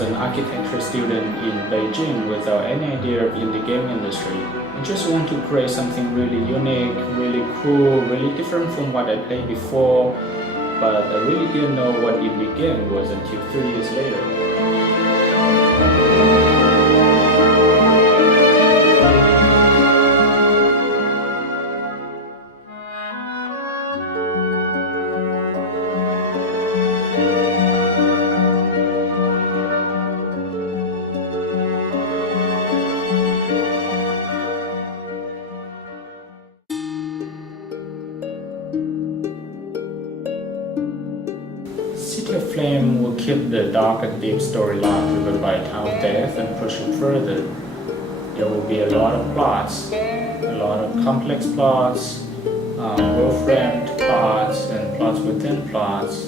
was an architecture student in Beijing without any idea in the game industry. I just want to create something really unique, really cool, really different from what I played before, but I really didn't know what indie game was until 3 years later. City of Flame will keep the dark and deep storyline driven by Town of Death and push it further. There will be a lot of plots, a lot of complex plots, well-framed plots, and plots within plots.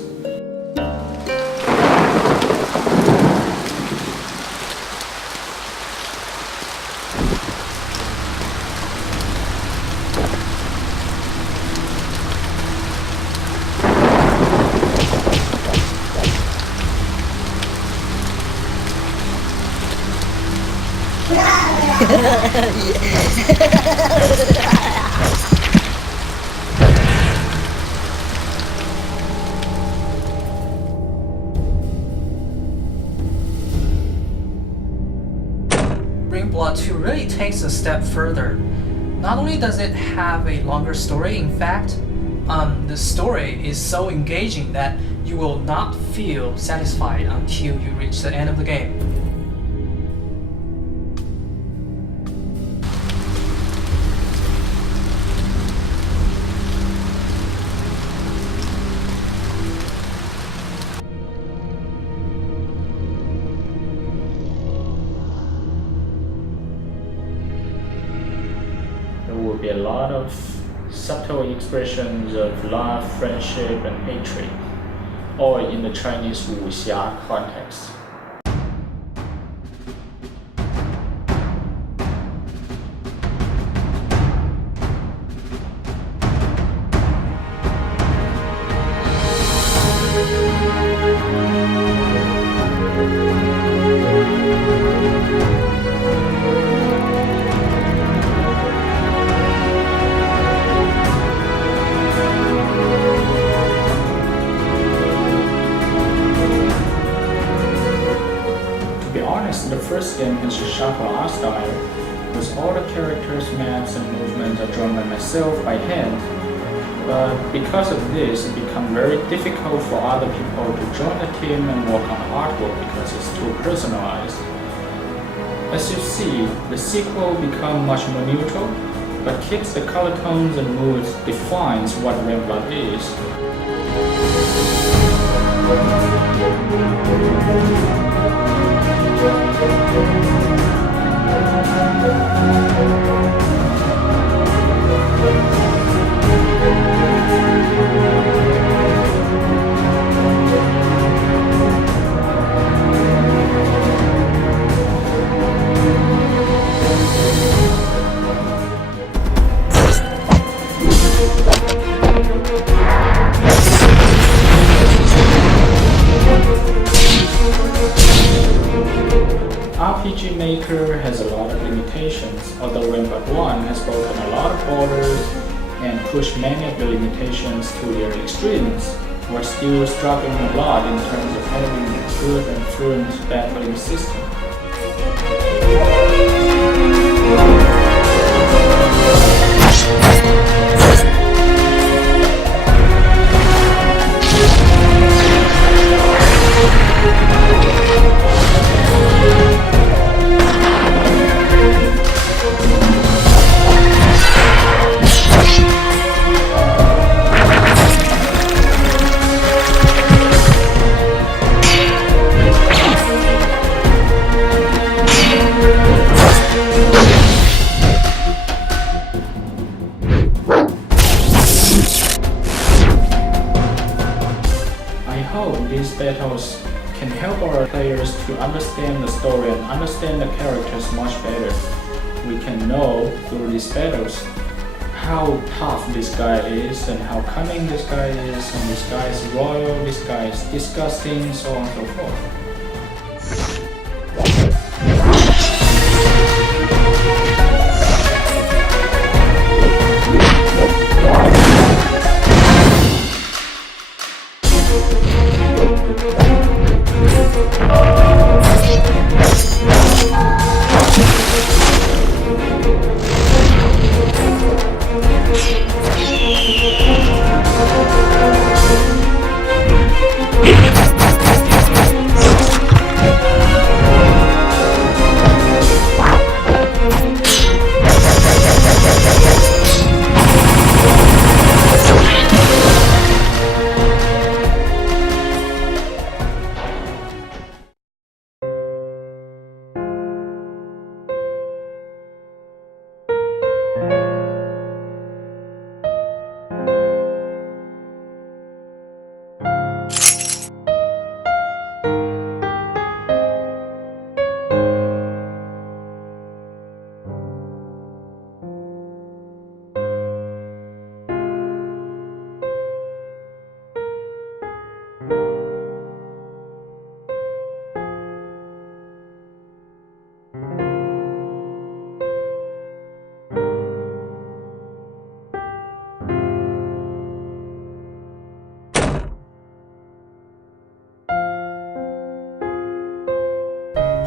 Ring Blood 2 really takes a step further. Not only does it have a longer story, in fact, the story is so engaging that you will not feel satisfied until you reach the end of the game. There will be a lot of subtle expressions of love, friendship, and hatred, all in the Chinese wuxia context. The first game has a sharper art style, with all the characters, maps, and movements are drawn by myself by hand. But because of this, it becomes very difficult for other people to join the team and work on the artwork because it's too personalized. As you see, the sequel becomes much more neutral, but keeps the color tones and moods, defines what Ring Blood is. RPG Maker has a lot of limitations, although Ring Blood 1 has broken a lot of borders and pushed many of the limitations to their extremes. We're still struggling a lot in terms of having a good and fluent battling system. These battles can help our players to understand the story and understand the characters much better. We can know through these battles how tough this guy is and how cunning this guy is, and this guy is royal, this guy is disgusting, so on and so forth.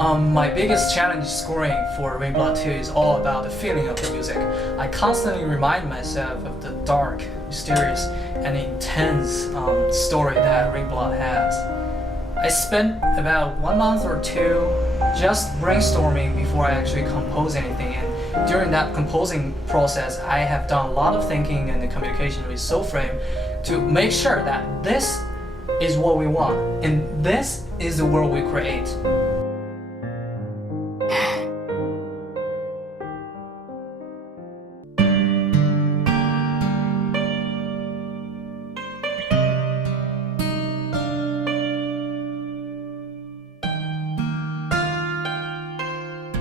My biggest challenge scoring for Rainblood 2 is all about the feeling of the music. I constantly remind myself of the dark, mysterious, and intense story that Rainblood has. I spent about 1 month or two just brainstorming before I actually compose anything, and during that composing process I have done a lot of thinking and the communication with Soulframe to make sure that this is what we want and this is the world we create.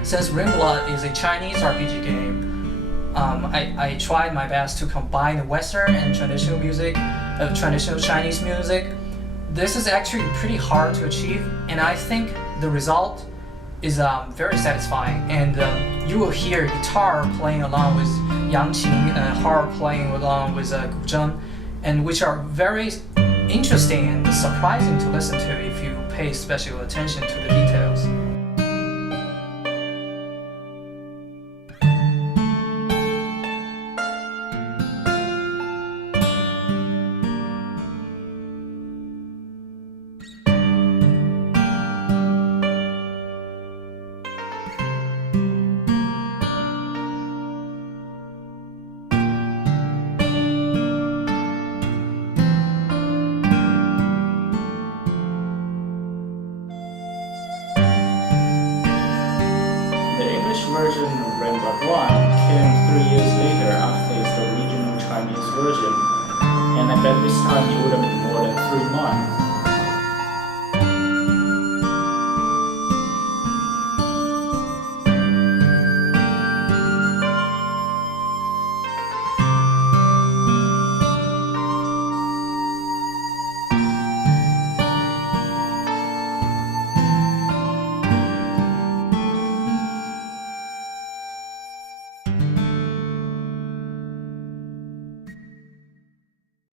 Since Rainblood is a Chinese RPG game, I tried my best to combine the Western and traditional music, traditional Chinese music. This is actually pretty hard to achieve, and I think the result is very satisfying. And you will hear guitar playing along with yangqin, harp playing along with guzheng, and which are very interesting and surprising to listen to if you pay special attention to the details. Version of Rainblood 1 came 3 years later after its original Chinese version, and I bet this time it would have been more than 3 months.